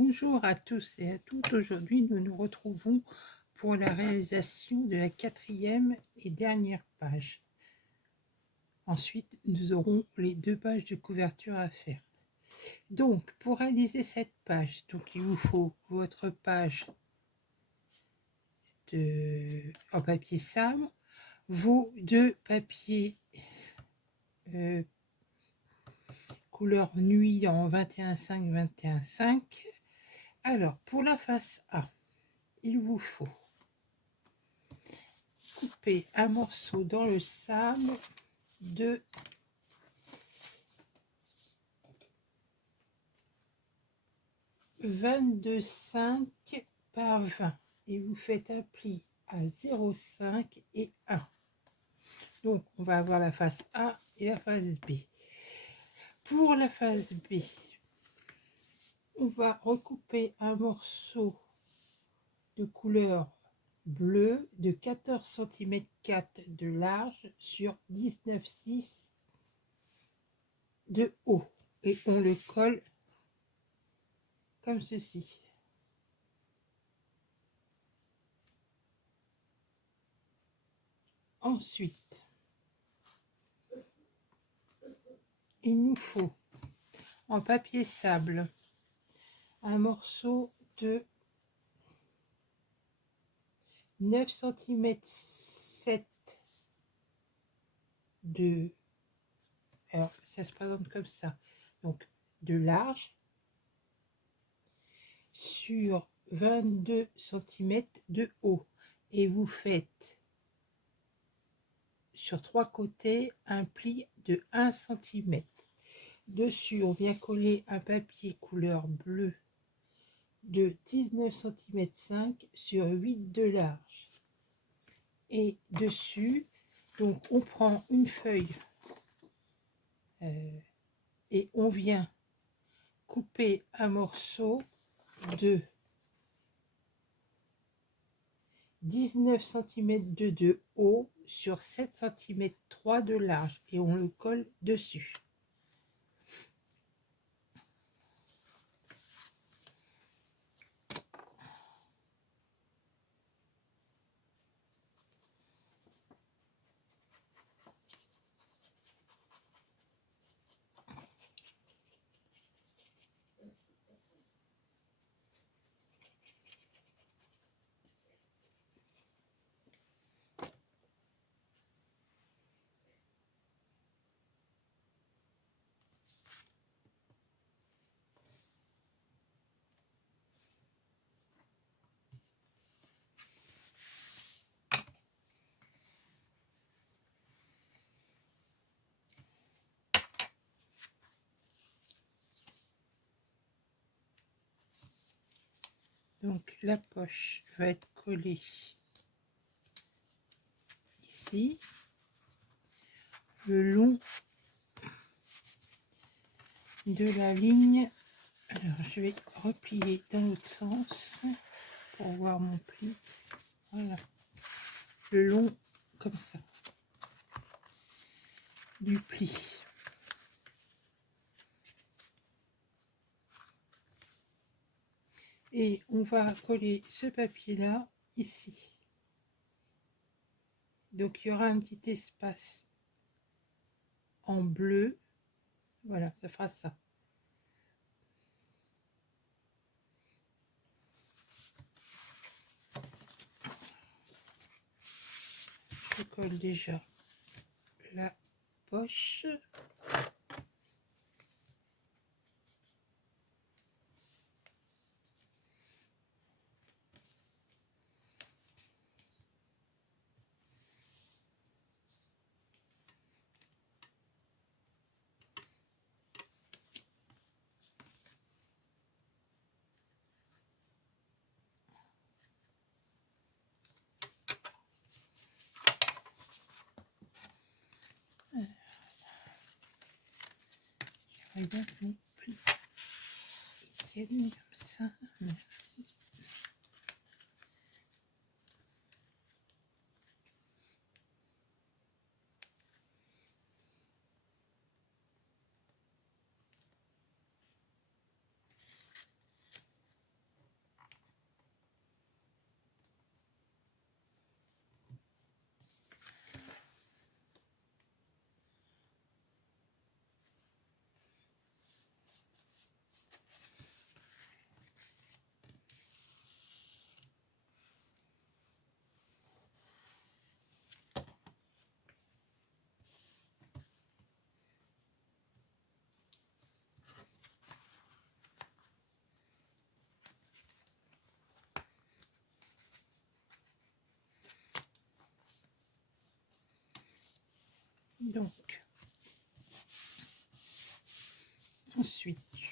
Bonjour à tous et à toutes. Aujourd'hui, nous nous retrouvons pour la réalisation de la 4e et dernière page. Ensuite, nous aurons les 2 pages de couverture à faire. Donc, pour réaliser cette page, il vous faut votre page en papier sabre, vos 2 papiers couleur nuit en 21,5, 21,5. Alors, pour la face A, il vous faut couper un morceau dans le sable de 22,5 par 20 et vous faites un pli à 0,5 et 1. Donc, on va avoir la face A et la face B. Pour la face B, on va recouper un morceau de couleur bleue de 14 cm 4 de large sur 19,6 de haut. Et on le colle comme ceci. Ensuite, il nous faut en papier sable un morceau de 9 cm 7 de, alors ça se présente comme ça, donc de large sur 22 cm de haut, et vous faites sur 3 côtés un pli de 1 cm. Dessus on vient coller un papier couleur bleu de 19 cm 5 sur 8 de large, et dessus donc on prend une feuille et on vient couper un morceau de 19 cm de haut sur 7 cm 3 de large, et on le colle dessus. Donc la poche va être collée ici, le long de la ligne. Alors je vais replier dans l'autre sens pour voir mon pli. Voilà, le long comme ça du pli. Et on va coller ce papier là ici. Donc il y aura un petit espace en bleu. Voilà, ça fera ça. Je colle déjà la poche. Regarde mon pli. Ils tiennent comme ça. Merci.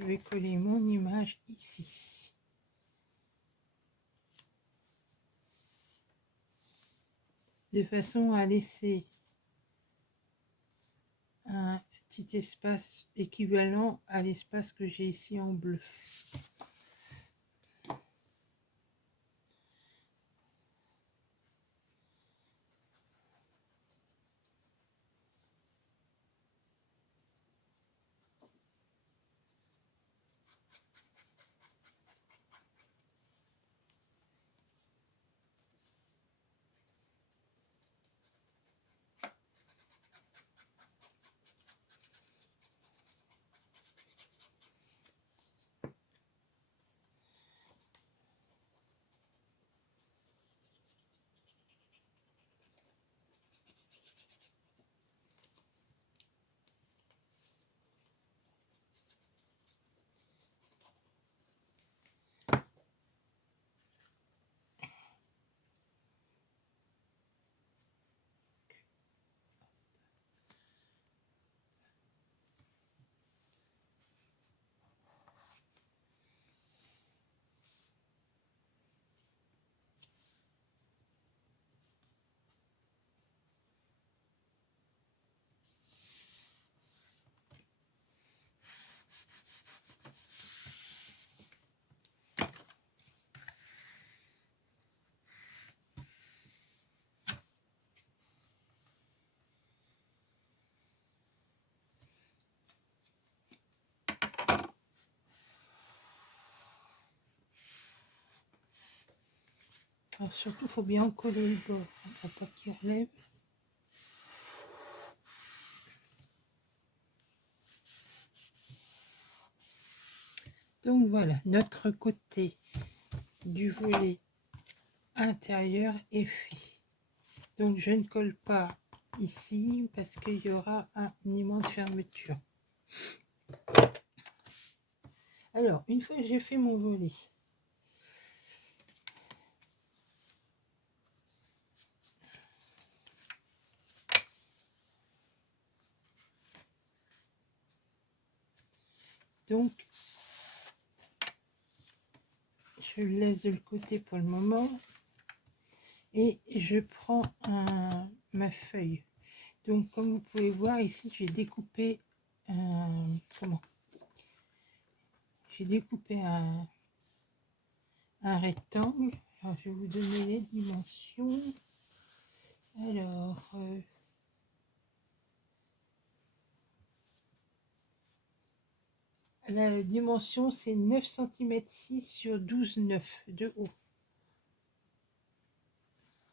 je vais coller mon image ici. De façon à laisser un petit espace équivalent à l'espace que j'ai ici en bleu. Alors surtout, il faut bien coller le bord, pour pas qu'il relève. Donc voilà, notre côté du volet intérieur est fait. Donc je ne colle pas ici parce qu'il y aura un aimant de fermeture. Alors, une fois que j'ai fait mon volet, donc je le laisse de le côté pour le moment et je prends ma feuille. Donc comme vous pouvez voir ici, j'ai découpé j'ai découpé un rectangle. Alors je vais vous donner les dimensions. Alors la dimension c'est 9 cm 6 sur 12,9 de haut.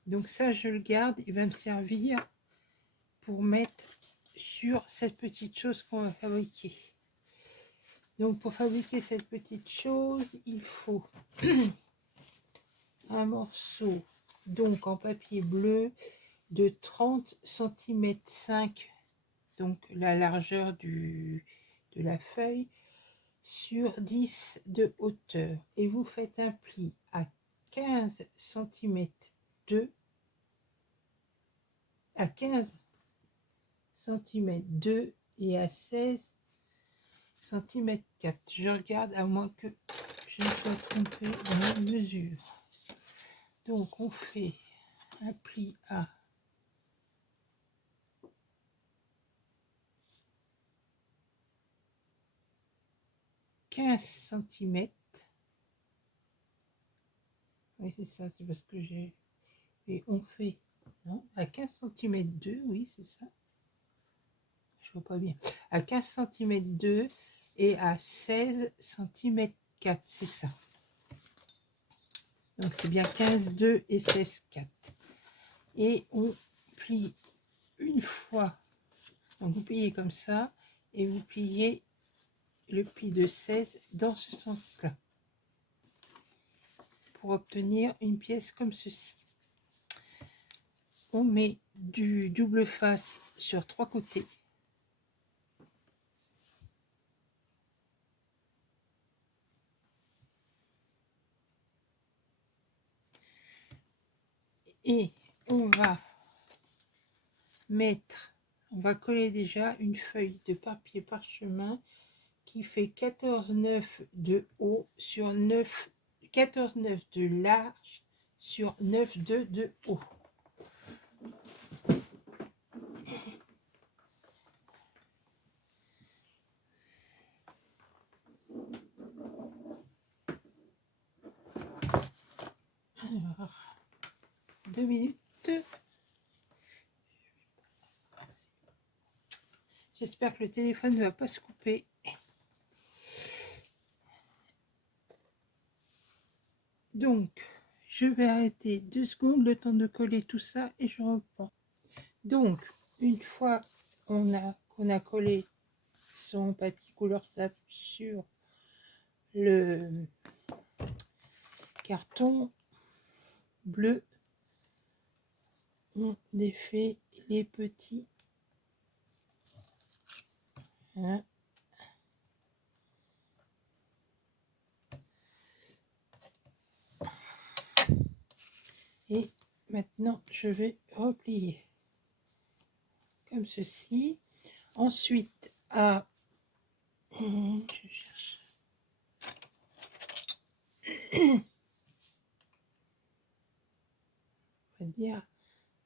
Donc ça je le garde, il va me servir pour mettre sur cette petite chose qu'on va fabriquer. Donc pour fabriquer cette petite chose, il faut un morceau donc en papier bleu de 30 cm 5, donc la largeur de la feuille, sur 10 de hauteur. Et vous faites un pli à 15 cm 2, à 15 cm 2 et à 16 cm 4. Je regarde à moins que je ne sois trompée dans la mesure. Donc on fait un pli à 15 cm. Oui, c'est ça, c'est parce que j'ai... Et on fait non, à 15 cm 2, oui, c'est ça. Je vois pas bien. À 15 cm 2 et à 16 cm 4, c'est ça. Donc c'est bien 15, 2 et 16, 4. Et on plie une fois. Donc vous pliez comme ça et vous pliez le pli de 16 dans ce sens-là pour obtenir une pièce comme ceci. On met du double face sur 3 côtés. Et on va mettre, on va coller déjà une feuille de papier parchemin qui fait 14,9 de haut sur 9, 14,9 de large sur 9,2 de haut. Alors, 2 minutes. J'espère que le téléphone ne va pas se couper. Donc, je vais arrêter 2 secondes, le temps de coller tout ça et je reprends. Donc, une fois qu'on a collé son papier couleur sable sur le carton bleu, on défait les petits. Voilà. Et maintenant, je vais replier comme ceci. Ensuite, je cherche. On va dire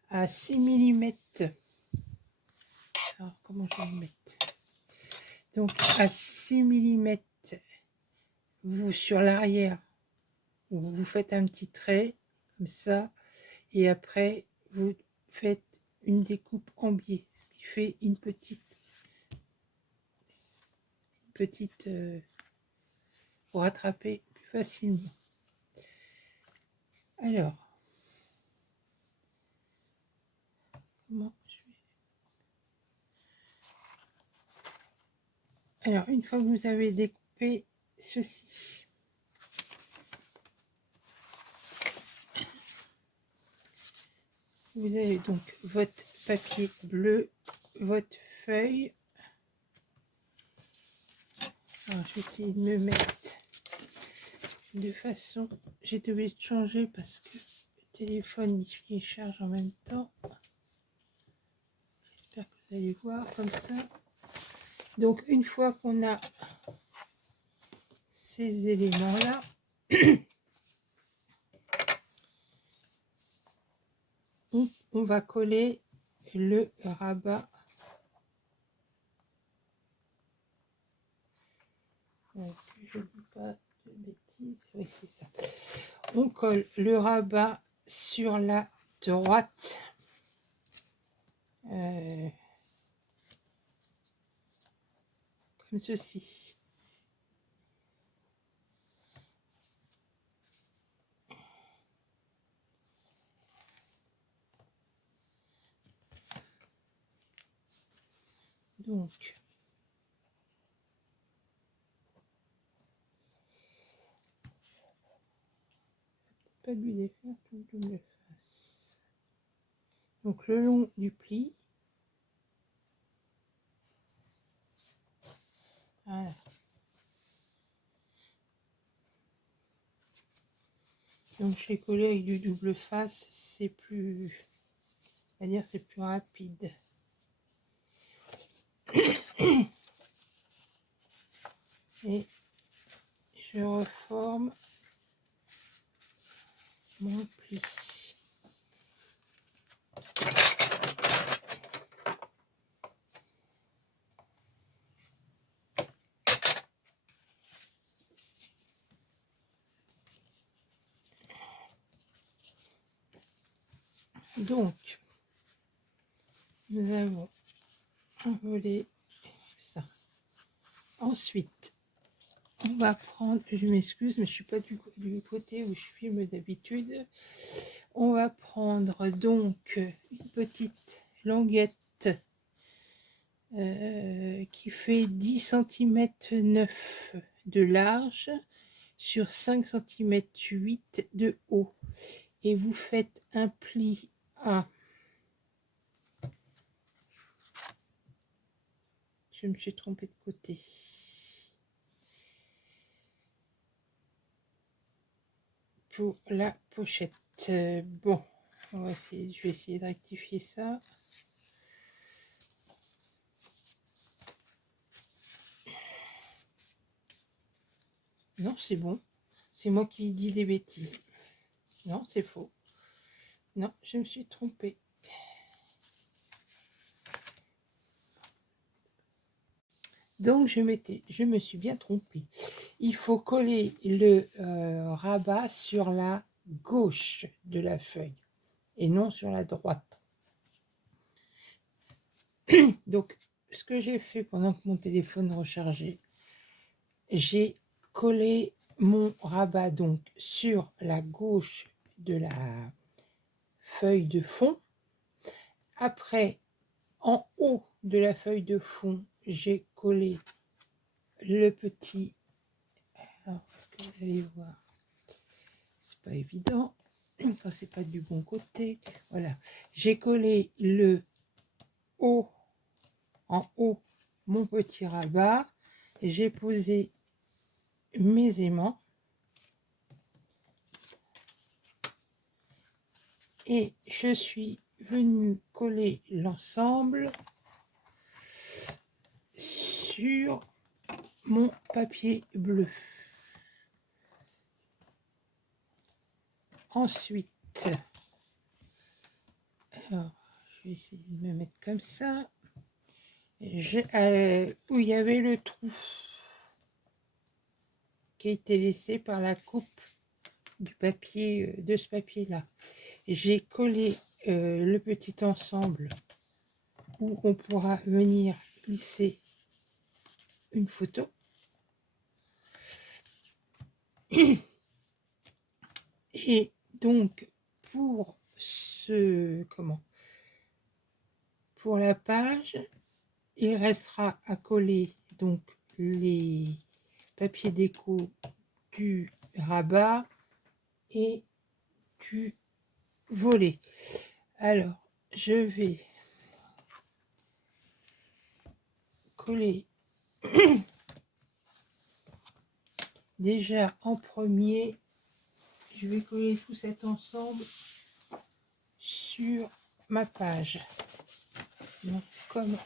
à 6 mm. Alors, comment je vais le mettre? Donc, à 6 mm, vous, sur l'arrière, vous faites un petit trait, comme ça, et après, vous faites une découpe en biais, ce qui fait une petite pour rattraper plus facilement. Alors, comment je vais... Alors, une fois que vous avez découpé ceci, vous avez donc votre papier bleu, votre feuille. Alors, je vais essayer de me mettre de façon... J'ai été obligée de changer parce que le téléphone il charge en même temps. J'espère que vous allez voir comme ça. Donc, une fois qu'on a ces éléments-là, on va coller le rabat. Si je ne dis pas de bêtises, oui, c'est ça. On colle le rabat sur la droite. Comme ceci. Donc, pas de lui défaire tout le double face. Donc, le long du pli. Voilà. Donc, je l'ai collé avec du double face, c'est plus, on va dire, c'est plus rapide. Et je reforme mon pli. Donc, nous avons envolé ça. Ensuite, on va prendre, je m'excuse, mais je suis pas du côté où je filme d'habitude. On va prendre donc une petite languette qui fait 10 cm 9 de large sur 5 cm 8 de haut. Et vous faites un pli à... Je me suis trompée de côté. Pour la pochette. Bon, on va essayer, je vais essayer de rectifier ça. Non, c'est bon. C'est moi qui dis des bêtises. Non, c'est faux. Non, je me suis trompée. Donc, je me suis bien trompée. Il faut coller le rabat sur la gauche de la feuille et non sur la droite. Donc, ce que j'ai fait pendant que mon téléphone rechargeait, j'ai collé mon rabat donc sur la gauche de la feuille de fond. Après, en haut de la feuille de fond, j'ai collé le petit. Alors, est-ce que vous allez voir? C'est pas évident quand c'est pas du bon côté. Voilà, j'ai collé le haut, en haut, mon petit rabat. J'ai posé mes aimants et je suis venue coller l'ensemble sur mon papier bleu. Ensuite, alors, je vais essayer de me mettre comme ça. Où il y avait le trou qui a été laissé par la coupe du papier, de ce papier-là. J'ai collé le petit ensemble où on pourra venir glisser une photo. Et donc, pour pour la page, il restera à coller donc les papiers déco du rabat et du volet. Alors, je vais coller déjà en premier, je vais coller tout cet ensemble sur ma page. Donc, comme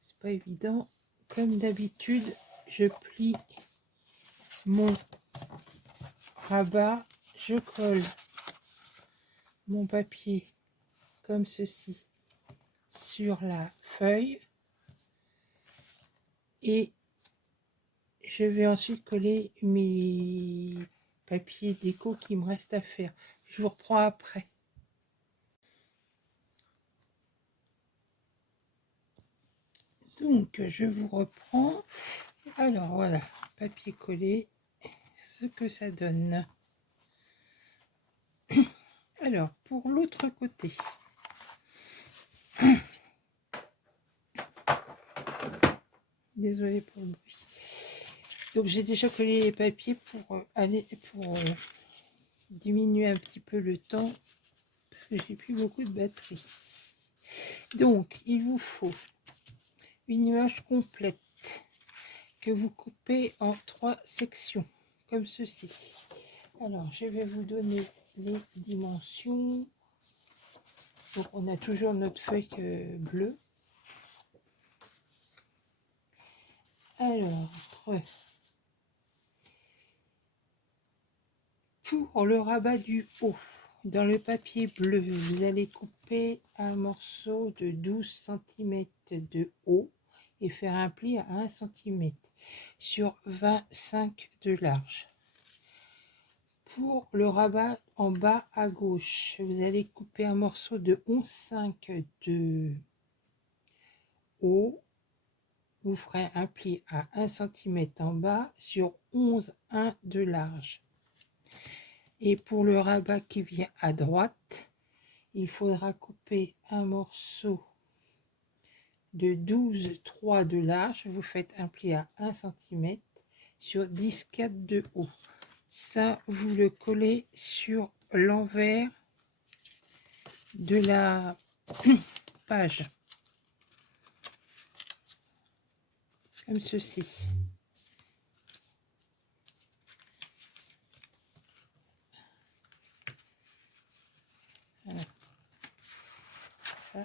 c'est pas évident, comme d'habitude, je plie mon rabat, je colle mon papier comme ceci sur la feuille et je vais ensuite coller mes papiers déco qui me reste à faire. Je vous reprends après. Donc je vous reprends. Alors voilà, papier collé, ce que ça donne. Alors pour l'autre côté, désolée pour le bruit. Donc j'ai déjà collé les papiers pour diminuer un petit peu le temps parce que j'ai plus beaucoup de batterie. Donc il vous faut une image complète que vous coupez en 3 sections comme ceci. Alors je vais vous donner les dimensions. Donc on a toujours notre feuille bleue. Alors pour le rabat du haut, dans le papier bleu, vous allez couper un morceau de 12 cm de haut et faire un pli à 1 cm sur 25 de large. Pour le rabat en bas à gauche, vous allez couper un morceau de 11,5 de haut. Vous ferez un pli à 1 cm en bas sur 11,1 de large. Et pour le rabat qui vient à droite, il faudra couper un morceau de 12,3 de large. Vous faites un pli à 1 cm sur 10,4 de haut. Ça, vous le collez sur l'envers de la page. Comme ceci. Voilà.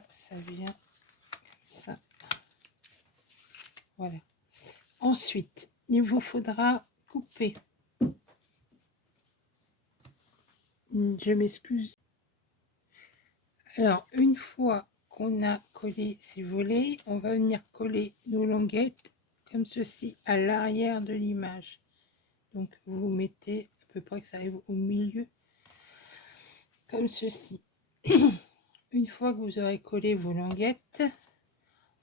Ça vient comme ça. Voilà. Ensuite, il vous faudra couper coupé. Je m'excuse. Alors, une fois qu'on a collé ces volets, on va venir coller nos languettes comme ceci à l'arrière de l'image. Donc, vous mettez à peu près que ça arrive au milieu, comme ceci. Une fois que vous aurez collé vos languettes,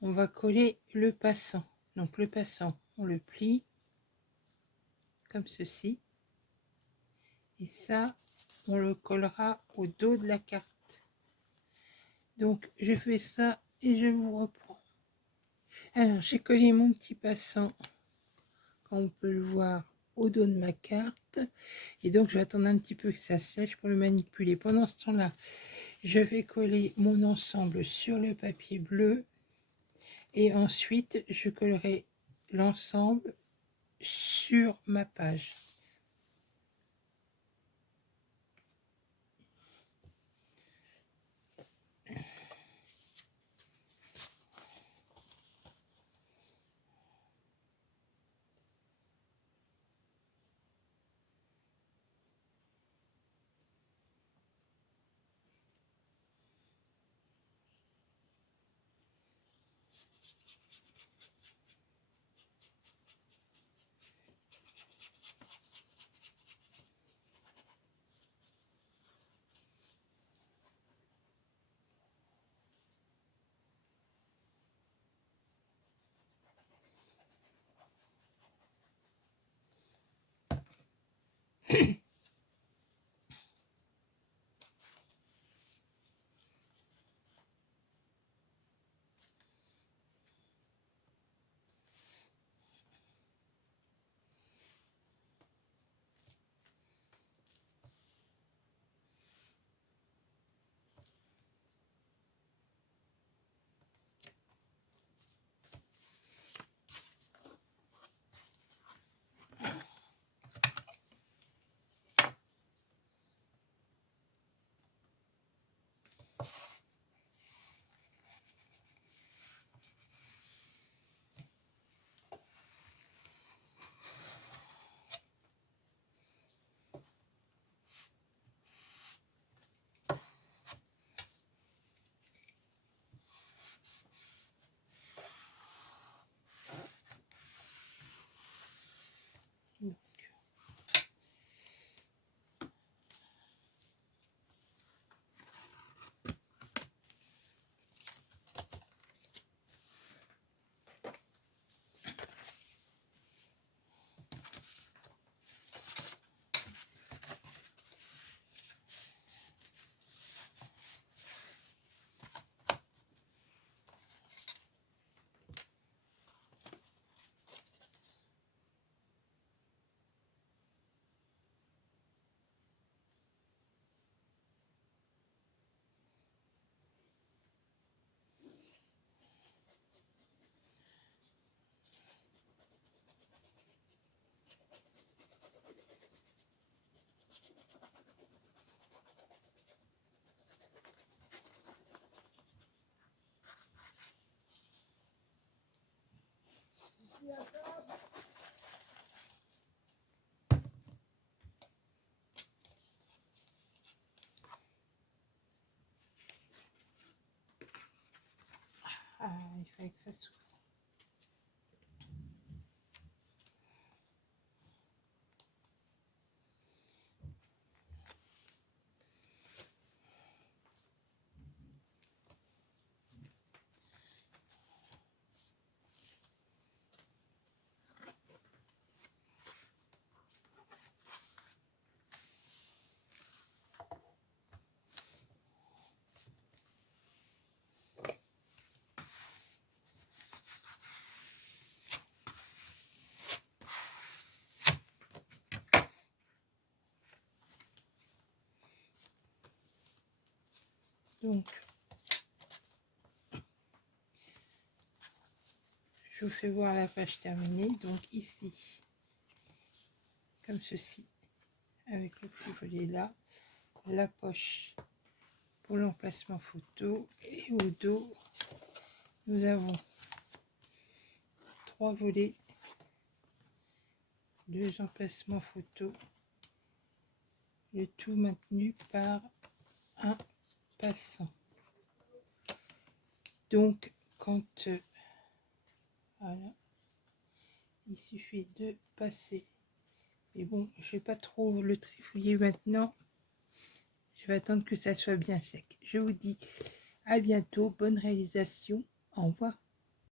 on va coller le passant. Donc, le passant, on le plie comme ceci. Et ça, on le collera au dos de la carte. Donc, je fais ça et je vous reprends. Alors, j'ai collé mon petit passant, comme on peut le voir, au dos de ma carte. Et donc, je vais attendre un petit peu que ça sèche pour le manipuler. Pendant ce temps-là, je vais coller mon ensemble sur le papier bleu. Et ensuite, je collerai l'ensemble sur ma page. Ah, il fallait que ça s'ouvre. Donc, je vous fais voir la page terminée. Donc ici, comme ceci, avec le petit volet là, la poche pour l'emplacement photo, et au dos, nous avons 3 volets 2 emplacements photo, le tout maintenu par un passant. Donc quand voilà, il suffit de passer. Et bon, je vais pas trop le trifouiller maintenant, je vais attendre que ça soit bien sec. Je vous dis à bientôt, bonne réalisation, au revoir.